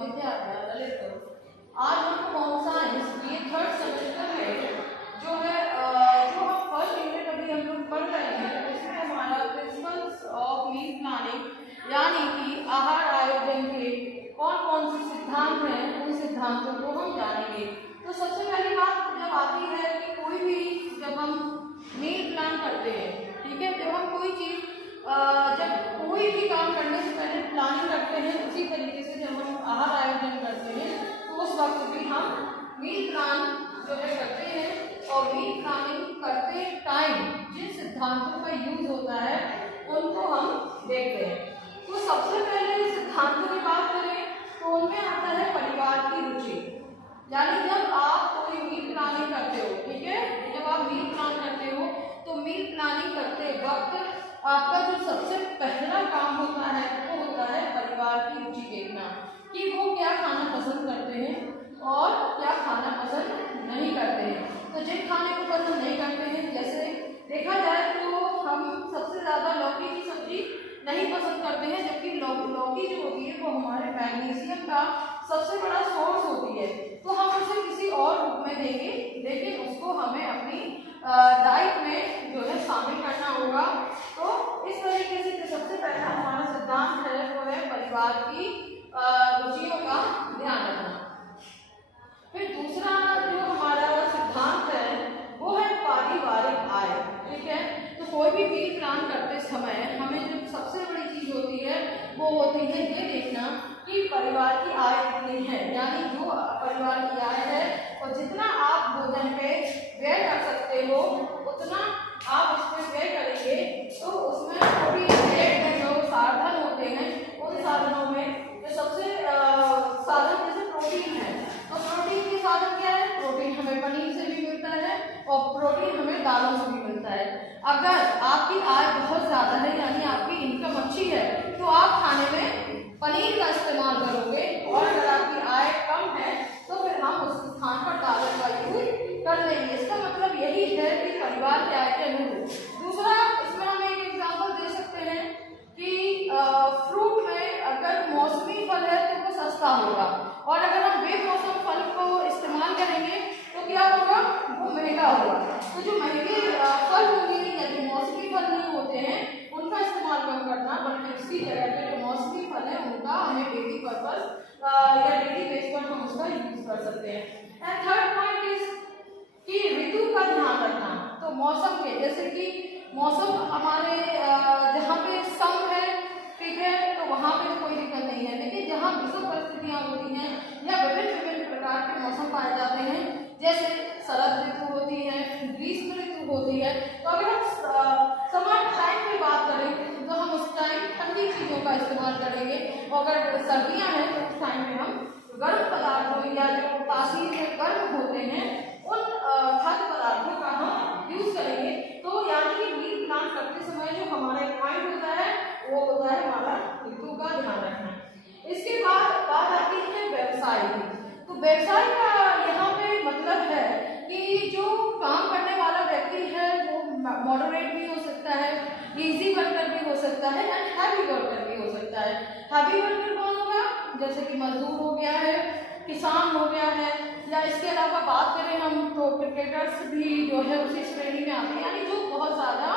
विद्यार्थी ललित करो। आज हम होम साइंस ये थर्ड सेमेस्टर में जो है जो हम फर्स्ट यूनिट अभी हम लोग पढ़ रहे हैं उसमें हमारा प्रिंसिपल्स ऑफ मील प्लानिंग यानी कि आहार आयोजन के कौन कौन से सिद्धांत हैं उन सिद्धांतों को हम जानेंगे। तो सबसे पहली बात जब आती है कि कोई भी जब हम मील प्लान करते हैं, ठीक है, जब हम कोई चीज़ जब कोई भी काम करने से पहले प्लानिंग करते हैं, उसी तरीके से जब हम आहार आयोजन करते हैं तो उस वक्त भी हम मील प्लान जो है करते हैं। और मील प्लानिंग करते टाइम जिन सिद्धांतों का यूज होता है उनको हम देखते हैं। तो सबसे पहले सिद्धांतों की बात करें तो उनमें आता है परिवार की रुचि। यानी जब आप कोई मील प्लानिंग करते हो, ठीक है, जब आप मील प्लान करते हो तो मील प्लानिंग करते वक्त आपका जो सबसे पहला काम होता है वो होता है परिवार की रुचि देखना कि वो क्या खाना पसंद करते हैं और क्या खाना पसंद नहीं करते हैं। तो जिन खाने को पसंद नहीं करते हैं, जैसे देखा जाए तो हम सबसे ज़्यादा लौकी की सब्जी नहीं पसंद करते हैं, जबकि लौकी जो होती है वो हमारे मैग्नीशियम का सबसे बड़ा सोर्स होती है। तो हम उसे किसी और रूप में देंगे, लेकिन उसको हमें अपनी डाइट में जो है शामिल करना होगा। तो इस तरीके से सबसे पहला हमारा सिद्धांत है वो है परिवार की रुचियों का ध्यान रखना। फिर दूसरा जो हमारा सिद्धांत है वो है पारिवारिक आय, ठीक है। तो कोई भी मील प्लान करते समय हमें जो सबसे बड़ी चीज होती है वो होती है ये देखना कि परिवार की आय कितनी है, यानी जो परिवार की आय है और जितना आप भोजन पे व्यय कर सकते हो उतना आप उस पर व्यय करेंगे। तो उसमें थोड़ी में जो साधन होते हैं उन साधनों में जो सबसे साधन जैसे प्रोटीन है, तो प्रोटीन के साधन क्या है, प्रोटीन हमें पनीर से भी मिलता है और प्रोटीन हमें दालों से भी मिलता है। अगर आपकी आय बहुत ज़्यादा है यानी आपकी इनकम अच्छी है तो आप खाने में पनीर का इस्तेमाल करोगे, और अगर आपकी आय कम है तो फिर हम उस स्थान पर दालों का यूज कर देंगे। इसका मतलब यही है कि परिवार के आय के अनुरूप। दूसरा इसमें हम एक एग्जाम्पल दे सकते हैं कि फ्रूट में अगर मौसमी फल है तो वो सस्ता होगा, और अगर हम बेमौसम फल को इस्तेमाल करेंगे तो क्या होगा, वो महंगा होगा। तो जो महंगे फल होंगे या जो मौसमी फल नहीं होते हैं उनका इस्तेमाल कम करना, बल्कि उसकी जगह पे जो मौसमी फल है उनका हमें डेली पर्पस या डेली बेस पर हम उसका यूज कर सकते हैं। एंड थर्ड पॉइंट इज कि ऋतु का ध्यान रखना। तो मौसम के जैसे कि मौसम हमारे जहाँ पे सम है, ठीक है, तो वहाँ पे कोई दिक्कत नहीं है, लेकिन जहाँ विषम परिस्थितियाँ होती हैं या विभिन्न विभिन्न प्रकार के मौसम पाए जाते हैं, जैसे शरद ऋतु होती है, ग्रीष्म ऋतु होती है, तो अगर हम समर टाइम की बात करें तो हम उस टाइम ठंडी चीज़ों का इस्तेमाल करेंगे, और अगर सर्दियाँ हैं तो उस टाइम में हम गर्म पदार्थों या जो तासीर में गर्म होते हैं उन खाद्य पदार्थों का हम यूज करेंगे। तो यानी कि मील प्लान करते समय जो हमारा पॉइंट होता है वो होता है हमारा ऋतु का ध्यान रखना। इसके बाद बात आती है व्यवसाय की। तो व्यवसाय का यहाँ पे मतलब है कि जो काम करने वाला व्यक्ति है वो मॉडरेट भी हो सकता है, इजी वर्कर भी हो सकता है एंड हैवी वर्कर भी हो सकता है। हैवी वर्कर कौन होगा, जैसे कि मजदूर हो गया है, किसान हो गया है, या इसके अलावा बात करें हम तो क्रिकेटर्स भी जो है उसी श्रेणी में आते हैं, यानी जो बहुत ज़्यादा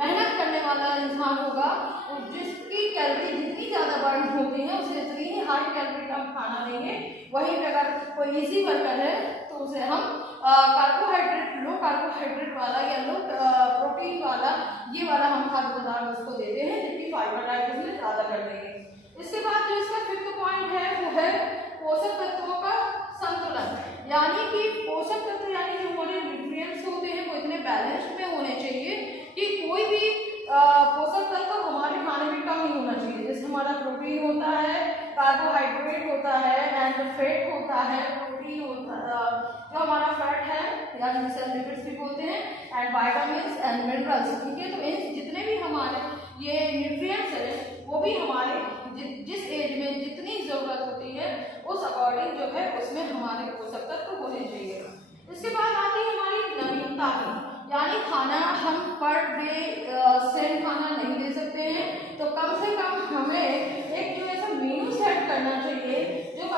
मेहनत करने वाला इंसान होगा और जिसकी कैलोरी जितनी ज़्यादा बर्न होती है उसे इतनी ही हाई कैलोरी का खाना देंगे। वहीं पे अगर कोई इजी वर्कर है तो उसे हम कार्बोहाइड्रेट, लो कार्बोहाइड्रेट वाला या लो प्रोटीन वाला ये वाला हम खाद्य पदार्थ उसको देते हैं, जिसकी फाइबर डाइट उसमें ज़्यादा कर देंगे। इसके बाद जो इसका फिफ्थ पॉइंट है वो है पोषक तत्वों का संतुलन। यानी कि पोषक तत्व यानी जो हमारे न्यूट्रिएंट्स होते हैं वो इतने बैलेंस्ड में होने चाहिए कि कोई भी पोषक तत्व हमारे खाने में कम नहीं होना चाहिए। जैसे हमारा प्रोटीन होता है, कार्बोहाइड्रेट होता है एंड फैट होता है, प्रोटीन होता है, जो हमारा फैट है या जिसे लिपिड्स भी बोलते हैं, एंड विटामिन्स एंड मिनरल्स, ठीक है। तो इन जितने भी हमारे ये न्यूट्रिएंट्स हैं वो भी हमारे जिस एज में जितनी ज़रूरत होती है उस अकॉर्डिंग जो है उसमें हमारे पोषक तत्व होने चाहिए। इसके बाद आती है हमारी नवीनता की, यानी खाना हम पर डे सेम खाना नहीं दे सकते हैं, तो कम से कम हमें एक जो ऐसा मेनू सेट करना चाहिए जो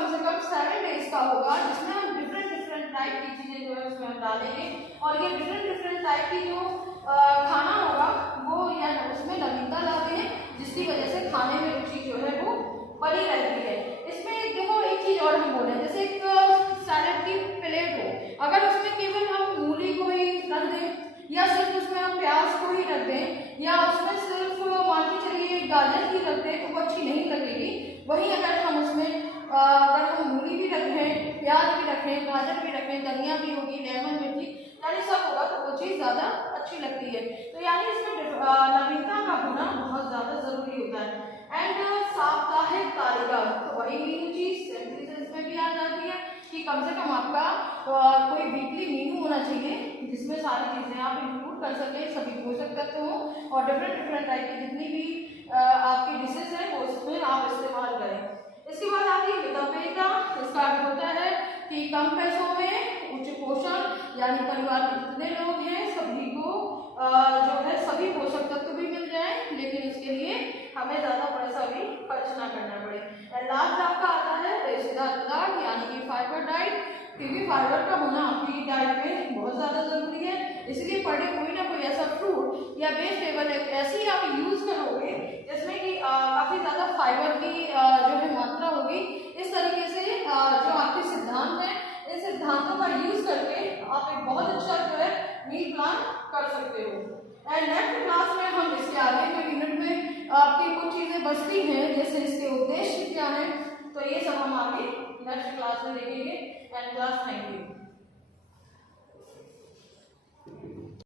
डालेंगे और ये डिफरेंट टाइप की जो खाना होगा वो या उसमें नवीनता लाते हैं, जिसकी वजह से खाने में रुचि जो है वो बनी रहती है। इसमें देखो एक चीज और हम बोले, जैसे एक सैलेड की प्लेट हो, अगर उसमें केवल हम मूली को ही रख दें या सिर्फ उसमें हम प्याज को ही रख दें या उसमें सिर्फ मान के चलिए गाजर ही रख दें तो वो अच्छी नहीं लगेगी। वहीं अगर हम उसमें अगर हम मूली भी रखें, प्याज भी रखें, गाजर भी रखें, धनिया भी होगी, लेमन मिर्ची यानी सब होगा तो वो चीज़ ज़्यादा अच्छी लगती है। तो यानी इसमें नवीनता का होना बहुत ज़्यादा ज़रूरी होता है। एंड साप्ताहिक तालिका, तो वही मीनू चीज़ इसमें भी आ जाती है कि कम से कम आपका कोई वीकली मीनू होना चाहिए जिसमें सारी चीज़ें आप इंक्लूड कर सकें, सभी पोषक तत्व हों और डिफरेंट टाइप की जितनी भी आपकी डिशेज हैं वो उसमें आप इस्तेमाल करें। इसके बाद आती है मितव्ययिता। इसका अर्थ होता है कि कम पैसों में उच्च पोषण, यानी परिवार के जितने लोग हैं सभी को जो है सभी पोषक तत्व भी मिल जाए, लेकिन इसके लिए हमें ज़्यादा पैसा भी खर्च ना करना पड़े। लास्ट आपका आता है रेशेदार पदार्थ यानी कि फाइबर डाइट, क्योंकि फाइबर का होना आपकी डाइट में बहुत ज़्यादा ज़रूरी है। इसलिए पर डे कोई ना कोई ऐसा फ्रूट या वेजिटेबल ऐसी आप यूज़ करोगे जिसमें कि काफ़ी ज़्यादा फाइबर की जो है मात्रा होगी। इस तरीके से जो आपके सिद्धांत हैं इन सिद्धांतों का यूज़ करके आप एक बहुत अच्छा जो है मील प्लान कर सकते हो। एंड नेक्स्ट क्लास में हम इसके आगे के यूनिट में आपकी कुछ चीज़ें बचती हैं, जैसे इसके उद्देश्य क्या हैं, तो ये सब हम आगे नेक्स्ट क्लास में देखेंगे। And class thank you.